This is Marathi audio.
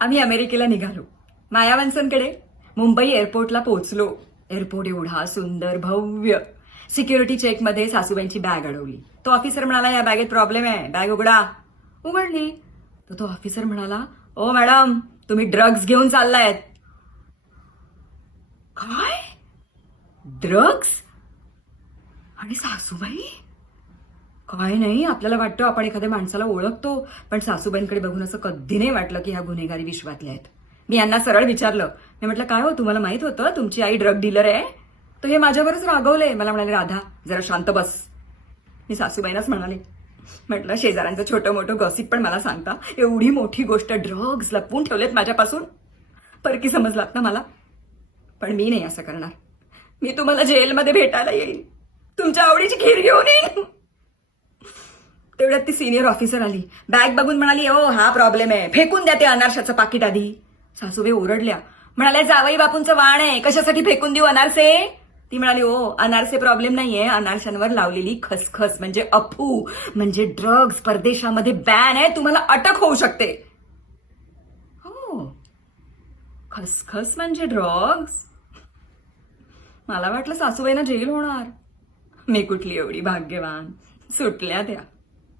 आम्ही अमेरिकेला निघालो. मायावंसांकडे मुंबई एअरपोर्टला पोहोचलो. एअरपोर्ट एवढा सुंदर भव्य. सिक्युरिटी चेकमध्ये सासूबाईंची बॅग अडवली. तो ऑफिसर म्हणाला, या बॅगेत प्रॉब्लेम आहे, बॅग उघडा. उघडली तर तो ऑफिसर म्हणाला, ओ मॅडम, तुम्ही ड्रग्ज घेऊन चाललायत. काय? ड्रग्ज? आणि सासूबाई? काय नाही, आपल्याला वाटतं आपण एखाद्या माणसाला ओळखतो, पण सासूबाईंकडे बघून असं कधी नाही वाटलं की ह्या गुन्हेगारी विश्वातल्या आहेत. मी यांना सरळ विचारलं. मी म्हटलं, काय हो, तुम्हाला माहित होतं तुमची आई ड्रग डीलर आहे? तर हे माझ्यावरच रागवले. मला म्हणाले, राधा जरा शांत बस. मी सासूबाईंनाच म्हणाले, म्हटलं शेजाऱ्यांचं छोटं मोठं गॉसिप पण मला सांगता, एवढी मोठी गोष्ट ड्रग्ज लपवून ठेवलेत माझ्यापासून? परकी समजलात ना मला. पण मी नाही असं करणार. मी तुम्हाला जेलमध्ये भेटायला येईन, तुमच्या आवडीची खीर घेऊन येईन. तेवढ्यात ती सिनियर ऑफिसर आली. बॅग बघून म्हणाली, ओ हा प्रॉब्लेम आहे, फेकून द्या ते अनारशाचं पाकिट आधी. सासूबाई ओरडल्या, म्हणाल्या, जावई बापूंचं वाण आहे, कशासाठी फेकून देऊ अनारसे? ती म्हणाली, ओ अनारसे प्रॉब्लेम नाहीये, अनारशांवर लावलेली खसखस म्हणजे अफू म्हणजे ड्रग्ज परदेशामध्ये बॅन आहे, तुम्हाला अटक होऊ शकते. हो, खसखस म्हणजे ड्रग्ज? मला वाटलं सासूबाईंना जेल होणार. मी कुठली एवढी भाग्यवान, सुटल्या त्या.